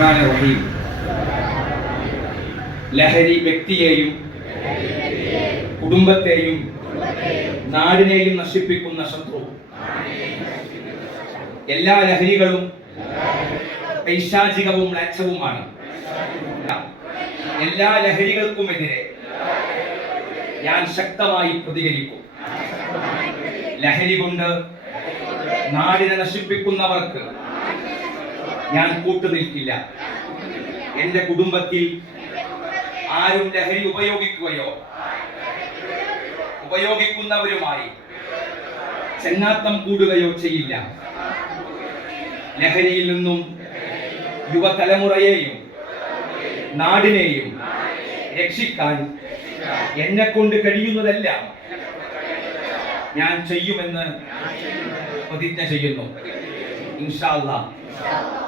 റഹീം. ലഹരി വ്യക്തിയെയും കുടുംബത്തെയും നാടിനെയും നശിപ്പിക്കുന്ന ശത്രു. എല്ലാ ലഹരികളും പൈശാചികവും മ്ലേച്ഛവുമാണ്. എല്ലാ ലഹരികൾക്കുമെതിരെ ഞാൻ ശക്തമായി പ്രതികരിക്കും. ലഹരി കൊണ്ട് നാടിനെ നശിപ്പിക്കുന്നവർക്ക് ഞാൻ കൂട്ടുനിൽക്കില്ല. എന്റെ കുടുംബത്തിൽ ആരും ലഹരി ഉപയോഗിക്കുകയോ ഉപയോഗിക്കുന്നവരുമായി ചെങ്ങാത്തം കൂടുകയോ ചെയ്യില്ല. ലഹരിയിൽ നിന്നും യുവതലമുറയെയും നാടിനെയും രക്ഷിക്കാൻ എന്നെ കൊണ്ട് കഴിയുന്നതെല്ലാം ഞാൻ ചെയ്യുമെന്ന് പ്രതിജ്ഞ ചെയ്യുന്നു. ഇൻഷാ അല്ലാഹ്.